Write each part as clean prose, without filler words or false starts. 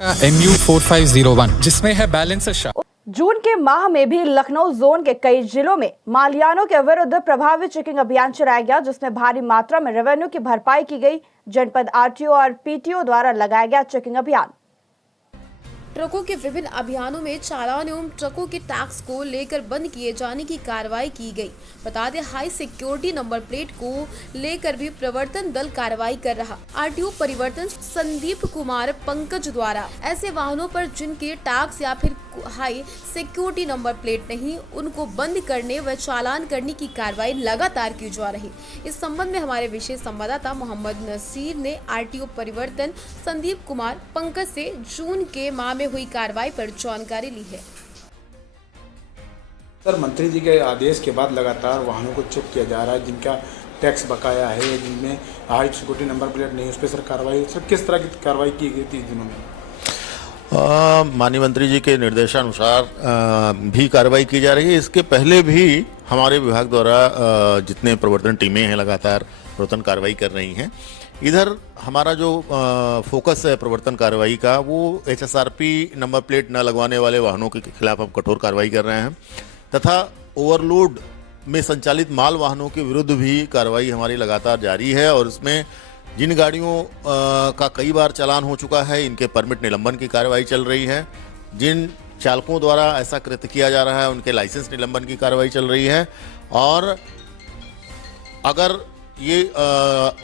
MU4501 जिसमें है balancer shaft. जून के माह में भी लखनऊ जोन के कई जिलों में मालियानों के विरुद्ध प्रभावी चेकिंग अभियान चलाया गया, जिसमें भारी मात्रा में रेवेन्यू की भरपाई की गई। जनपद आरटीओ और पीटीओ द्वारा लगाया गया चेकिंग अभियान। ट्रकों के विभिन्न अभियानों में चालान एवं ट्रकों के टैक्स को लेकर बंद किए जाने की कार्रवाई की गई। बता दें, हाई सिक्योरिटी नंबर प्लेट को लेकर भी प्रवर्तन दल कार्रवाई कर रहा। आरटीओ परिवर्तन संदीप कुमार पंकज द्वारा ऐसे वाहनों पर जिनके टैक्स या फिर हाई सिक्योरिटी नंबर प्लेट नहीं, उनको बंद करने व चालान करने की कार्रवाई लगातार की जा रही। इस संबंध में हमारे विशेष संवाददाता मोहम्मद नसीर ने आरटीओ परिवर्तन संदीप कुमार पंकज से जून के माह में हुई कार्रवाई पर जानकारी ली है। सर, मंत्री जी के आदेश के बाद लगातार वाहनों को चेक किया जा रहा है, जिनका टैक्स बकाया है, जिनमें हाई सिक्योरिटी नंबर प्लेट नहीं, उस पर सर कार्रवाई, सर किस तरह की कार्रवाई की गई थी दिनों में? माननीय मंत्री जी के निर्देशानुसार भी कार्रवाई की जा रही है। इसके पहले भी हमारे विभाग द्वारा जितने प्रवर्तन टीमें हैं लगातार प्रवर्तन कार्रवाई कर रही हैं। इधर हमारा जो फोकस है प्रवर्तन कार्रवाई का, वो HSRP नंबर प्लेट न लगवाने वाले वाहनों के खिलाफ हम कठोर कार्रवाई कर रहे हैं, तथा ओवरलोड में संचालित माल वाहनों के विरुद्ध भी कार्रवाई हमारी लगातार जारी है। और इसमें जिन गाड़ियों का कई बार चालान हो चुका है, इनके परमिट निलंबन की कार्रवाई चल रही है। जिन चालकों द्वारा ऐसा कृत्य किया जा रहा है, उनके लाइसेंस निलंबन की कार्रवाई चल रही है। और अगर ये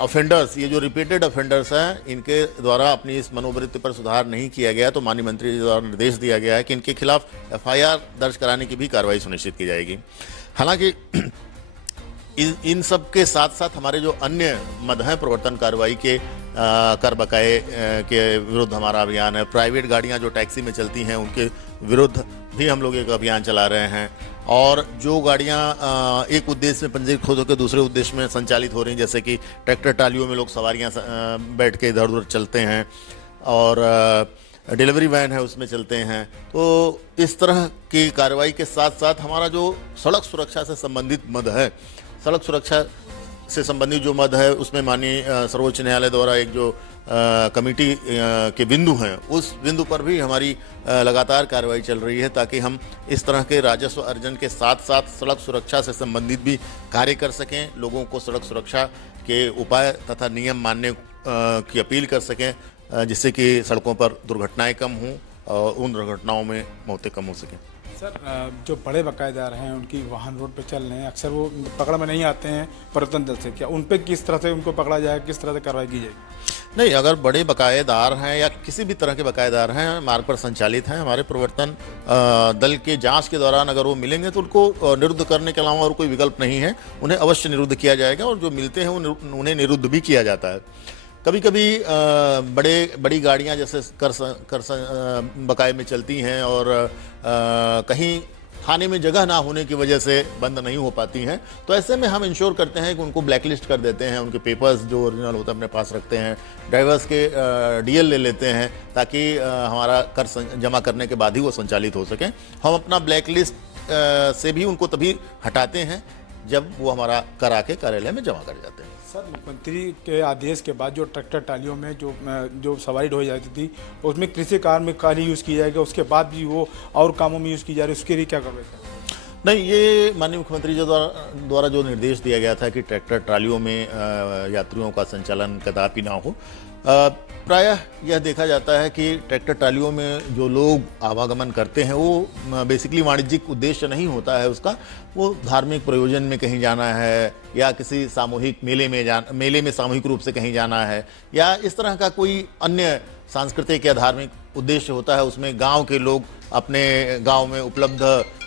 ऑफेंडर्स, ये जो रिपीटेड ऑफेंडर्स हैं, इनके द्वारा अपनी इस मनोवृत्ति पर सुधार नहीं किया गया, तो माननीय मंत्री जी द्वारा निर्देश दिया गया है कि इनके खिलाफ FIR दर्ज कराने की भी कार्रवाई सुनिश्चित की जाएगी। हालांकि इन सब के साथ साथ हमारे जो अन्य मद हैं प्रवर्तन कार्रवाई के, कर बकाये के विरुद्ध हमारा अभियान है। प्राइवेट गाड़ियां जो टैक्सी में चलती हैं, उनके विरुद्ध भी हम लोग एक अभियान चला रहे हैं। और जो गाड़ियां एक उद्देश्य में पंजीकृत होकर दूसरे उद्देश्य में संचालित हो रही हैं, जैसे कि ट्रैक्टर ट्रालियों में लोग सवारियां बैठ के इधर उधर चलते हैं, और डिलीवरी वैन है उसमें चलते हैं, तो इस तरह की कार्रवाई के साथ साथ हमारा जो सड़क सुरक्षा से संबंधित मद है, सड़क सुरक्षा से संबंधित जो मद है, उसमें माननीय सर्वोच्च न्यायालय द्वारा एक जो कमेटी के बिंदु हैं, उस बिंदु पर भी हमारी लगातार कार्रवाई चल रही है, ताकि हम इस तरह के राजस्व अर्जन के साथ साथ सड़क सुरक्षा से संबंधित भी कार्य कर सकें, लोगों को सड़क सुरक्षा के उपाय तथा नियम मानने की अपील कर सकें, जिससे कि सड़कों पर दुर्घटनाएं कम हों और उन दुर्घटनाओं में मौतें कम हो सकें। सर, जो बड़े बकायेदार हैं, उनकी वाहन रोड पे चल रहे हैं, अक्सर वो पकड़ में नहीं आते हैं प्रवर्तन दल से, क्या उन पे किस तरह से उनको पकड़ा जाएगा, किस तरह से कार्रवाई की जाएगी? नहीं, अगर बड़े बकायेदार हैं या किसी भी तरह के बकायेदार हैं, मार्ग पर संचालित हैं, हमारे प्रवर्तन दल के जांच के दौरान अगर वो मिलेंगे तो उनको निरुद्ध करने के अलावा और कोई विकल्प नहीं है, उन्हें अवश्य निरुद्ध किया जाएगा। और जो मिलते हैं उन्हें निरुद्ध भी किया जाता है। कभी कभी बड़ी गाड़ियां जैसे कर बकाये में चलती हैं और कहीं थाने में जगह ना होने की वजह से बंद नहीं हो पाती हैं, तो ऐसे में हम इंश्योर करते हैं कि उनको ब्लैकलिस्ट कर देते हैं, उनके पेपर्स जो ओरिजिनल होता है अपने पास रखते हैं, ड्राइवर्स के DL ले लेते हैं, ताकि हमारा कर जमा करने के बाद ही वो संचालित हो सकें। हम अपना ब्लैकलिस्ट से भी उनको तभी हटाते हैं जब वो हमारा कर आके कार्यालय में जमा कर जाते हैं। सर, मुख्यमंत्री के आदेश के बाद जो ट्रैक्टर ट्रालियों में जो सवारी ढोई जाती थी, उसमें कृषि कार्य में कार्य यूज़ किया जाएगा, उसके बाद भी वो और कामों में यूज़ की जा रही है, उसके लिए क्या कार्रवाई करें? नहीं, ये माननीय मुख्यमंत्री जी द्वारा जो निर्देश दिया गया था कि ट्रैक्टर ट्रालियों में यात्रियों का संचालन कदापि ना हो। प्रायः यह देखा जाता है कि ट्रैक्टर ट्रालियों में जो लोग आवागमन करते हैं, वो बेसिकली वाणिज्यिक उद्देश्य नहीं होता है उसका, वो धार्मिक प्रयोजन में कहीं जाना है, या किसी सामूहिक मेले में सामूहिक रूप से कहीं जाना है, या इस तरह का कोई अन्य सांस्कृतिक या धार्मिक उद्देश्य होता है। उसमें गांव के लोग अपने गांव में उपलब्ध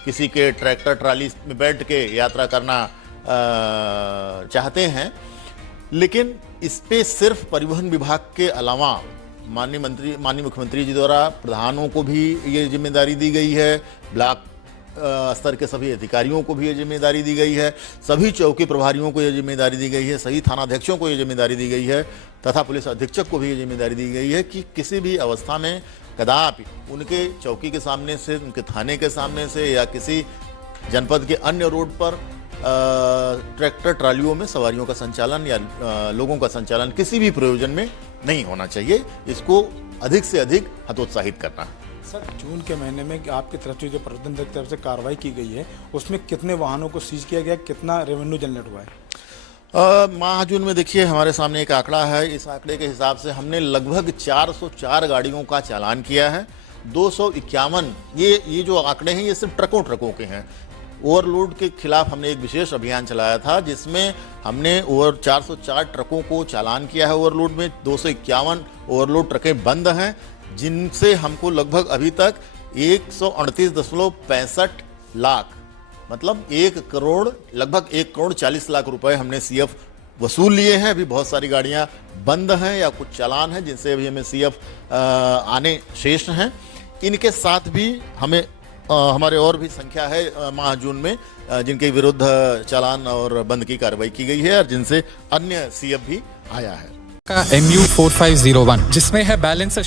किसी के ट्रैक्टर ट्राली में बैठ के यात्रा करना चाहते हैं। लेकिन इस पे सिर्फ परिवहन विभाग के अलावा माननीय मुख्यमंत्री जी द्वारा प्रधानों को भी ये जिम्मेदारी दी गई है, ब्लॉक स्तर के सभी अधिकारियों को भी ये जिम्मेदारी दी गई है, सभी चौकी प्रभारियों को ये जिम्मेदारी दी गई है, सभी थानाध्यक्षों को ये जिम्मेदारी दी गई है, तथा पुलिस अधीक्षक को भी ये जिम्मेदारी दी गई है कि किसी भी अवस्था में कदापि उनके चौकी के सामने से, उनके थाने के सामने से, या किसी जनपद के अन्य रोड पर ट्रैक्टर ट्रालियों में सवारियों का संचालन या लोगों का संचालन किसी भी प्रयोजन में नहीं होना चाहिए। इसको अधिक से अधिक हतोत्साहित करना है। सर, जून के महीने में आपकी तरफ से जो प्रवर्तन दल की तरफ से कार्रवाई की गई है उसमें कितने वाहनों को सीज किया गया, कितना रेवेन्यू जनरेट हुआ है? माह जून में देखिए हमारे सामने एक आंकड़ा है। इस आंकड़े के हिसाब से हमने लगभग 404 गाड़ियों का चालान किया है। 251 ये जो आंकड़े हैं ये सिर्फ ट्रकों के हैं। ओवरलोड के खिलाफ हमने एक विशेष अभियान चलाया था जिसमेमें हमने 404 ट्रकों को चालान किया है ओवरलोड में। 251 ओवरलोड ट्रकें बंद हैं जिनसे हमको लगभग अभी तक 138.65 लाख मतलब 1 करोड़ लगभग 1 करोड़ 40 लाख रुपए हमने सीएफ वसूल लिए हैं। अभी बहुत सारी गाड़ियां बंद हैं या कुछ चालान हैं जिनसे अभी हमें सीएफ आने शेष हैं। इनके साथ भी हमें हमारे और भी संख्या है माह जून में जिनके विरुद्ध चालान और बंद की कार्रवाई की गई है और जिनसे अन्य सीएफ भी आया है। का MU 4501 जिसमें है बैलेंसर